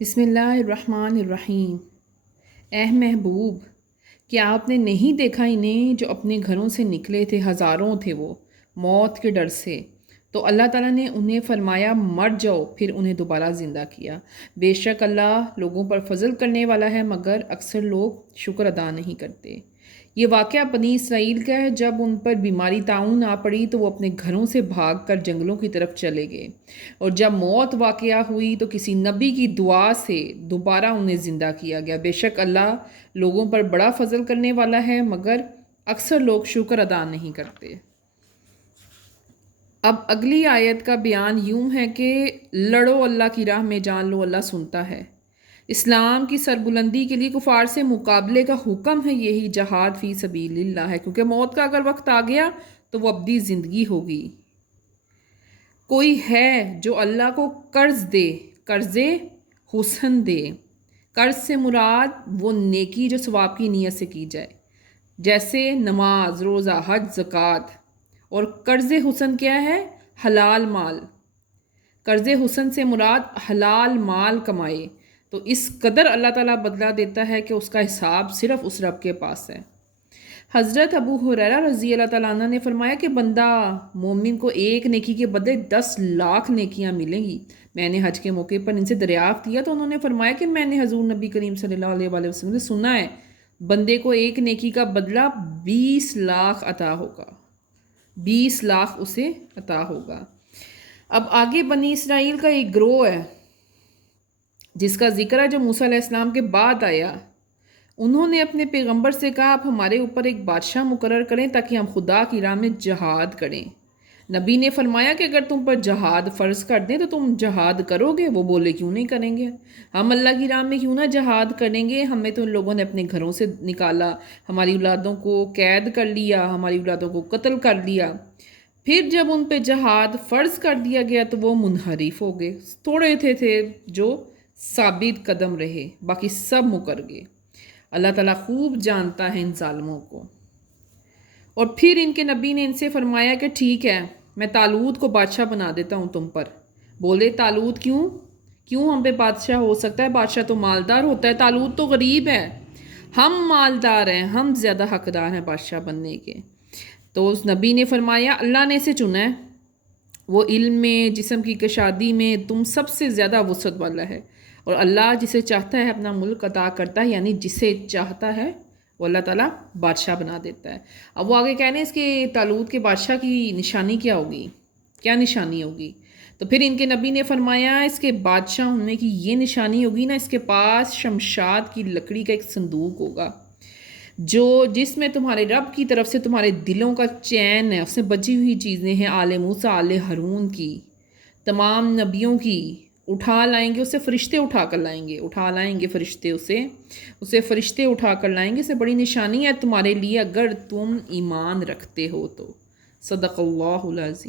بسم اللہ الرحمن الرحیم۔ اے محبوب، کیا آپ نے نہیں دیکھا انہیں جو اپنے گھروں سے نکلے تھے، ہزاروں تھے وہ، موت کے ڈر سے، تو اللہ تعالیٰ نے انہیں فرمایا مر جاؤ، پھر انہیں دوبارہ زندہ کیا۔ بے شک اللہ لوگوں پر فضل کرنے والا ہے، مگر اکثر لوگ شکر ادا نہیں کرتے۔ یہ واقعہ بنی اسرائیل کا ہے۔ جب ان پر بیماری طاعون آ پڑی تو وہ اپنے گھروں سے بھاگ کر جنگلوں کی طرف چلے گئے، اور جب موت واقعہ ہوئی تو کسی نبی کی دعا سے دوبارہ انہیں زندہ کیا گیا۔ بے شک اللہ لوگوں پر بڑا فضل کرنے والا ہے، مگر اکثر لوگ شکر ادا نہیں کرتے۔ اب اگلی آیت کا بیان یوں ہے کہ لڑو اللہ کی راہ میں، جان لو اللہ سنتا ہے۔ اسلام کی سربلندی کے لیے کفار سے مقابلے کا حکم ہے، یہی جہاد فی سبیل اللہ ہے، کیونکہ موت کا اگر وقت آ گیا تو وہ ابدی زندگی ہوگی۔ کوئی ہے جو اللہ کو قرض دے، قرض حسن دے۔ قرض سے مراد وہ نیکی جو ثواب کی نیت سے کی جائے، جیسے نماز، روزہ، حج، زکوٰۃ۔ اور قرض حسن کیا ہے؟ حلال مال۔ قرض حسن سے مراد حلال مال کمائے، تو اس قدر اللہ تعالیٰ بدلہ دیتا ہے کہ اس کا حساب صرف اس رب کے پاس ہے۔ حضرت ابو ہریرہ رضی اللہ تعالیٰ عنہ نے فرمایا کہ بندہ مومن کو ایک نیکی کے بدلے 10 لاکھ نیکیاں ملیں گی۔ میں نے حج کے موقع پر ان سے دریافت کیا تو انہوں نے فرمایا کہ میں نے حضور نبی کریم صلی اللہ علیہ وآلہ وسلم سے سنا ہے، بندے کو ایک نیکی کا بدلہ 20 لاکھ عطا ہوگا، 20 لاکھ اسے عطا ہوگا۔ اب آگے بنی اسرائیل کا ایک گروہ ہے جس کا ذکر ہے، جو موسیٰ علیہ السلام کے بعد آیا۔ انہوں نے اپنے پیغمبر سے کہا آپ ہمارے اوپر ایک بادشاہ مقرر کریں تاکہ ہم خدا کی راہ میں جہاد کریں۔ نبی نے فرمایا کہ اگر تم پر جہاد فرض کر دیں تو تم جہاد کرو گے؟ وہ بولے کیوں نہیں کریں گے، ہم اللہ کی راہ میں کیوں نہ جہاد کریں گے، ہمیں تو ان لوگوں نے اپنے گھروں سے نکالا، ہماری اولادوں کو قید کر لیا، ہماری اولادوں کو قتل کر لیا۔ پھر جب ان پہ جہاد فرض کر دیا گیا تو وہ منحرف ہو گئے، تھوڑے تھے جو ثابت قدم رہے، باقی سب مکر گئے۔ اللہ تعالیٰ خوب جانتا ہے ان ظالموں کو۔ اور پھر ان کے نبی نے ان سے فرمایا کہ ٹھیک ہے، میں طالوت کو بادشاہ بنا دیتا ہوں تم پر۔ بولے طالوت کیوں ہم پہ بادشاہ ہو سکتا ہے؟ بادشاہ تو مالدار ہوتا ہے، طالوت تو غریب ہے، ہم مالدار ہیں، ہم زیادہ حقدار ہیں بادشاہ بننے کے۔ تو اس نبی نے فرمایا اللہ نے اسے چنا ہے، وہ علم میں، جسم کی کشادی میں تم سب سے زیادہ وسعت والا ہے، اور اللہ جسے چاہتا ہے اپنا ملک عطا کرتا ہے، یعنی جسے چاہتا ہے وہ اللہ تعالیٰ بادشاہ بنا دیتا ہے۔ اب وہ آگے کہنے ہیں اس کے طالوت کے بادشاہ کی نشانی کیا ہوگی، کیا نشانی ہوگی؟ تو پھر ان کے نبی نے فرمایا اس کے بادشاہ ہونے کی یہ نشانی ہوگی نا، اس کے پاس شمشاد کی لکڑی کا ایک صندوق ہوگا جس میں تمہارے رب کی طرف سے تمہارے دلوں کا چین ہے، اس میں بچی ہوئی چیزیں ہیں، آل موسیٰ آل ہارون کی، تمام نبیوں کی، اٹھا لائیں گے اسے، فرشتے اٹھا کر لائیں گے، اٹھا لائیں گے فرشتے اسے فرشتے اٹھا کر لائیں گے۔ اسے بڑی نشانی ہے تمہارے لیے اگر تم ایمان رکھتے ہو تو۔ صدق اللہ العظیم۔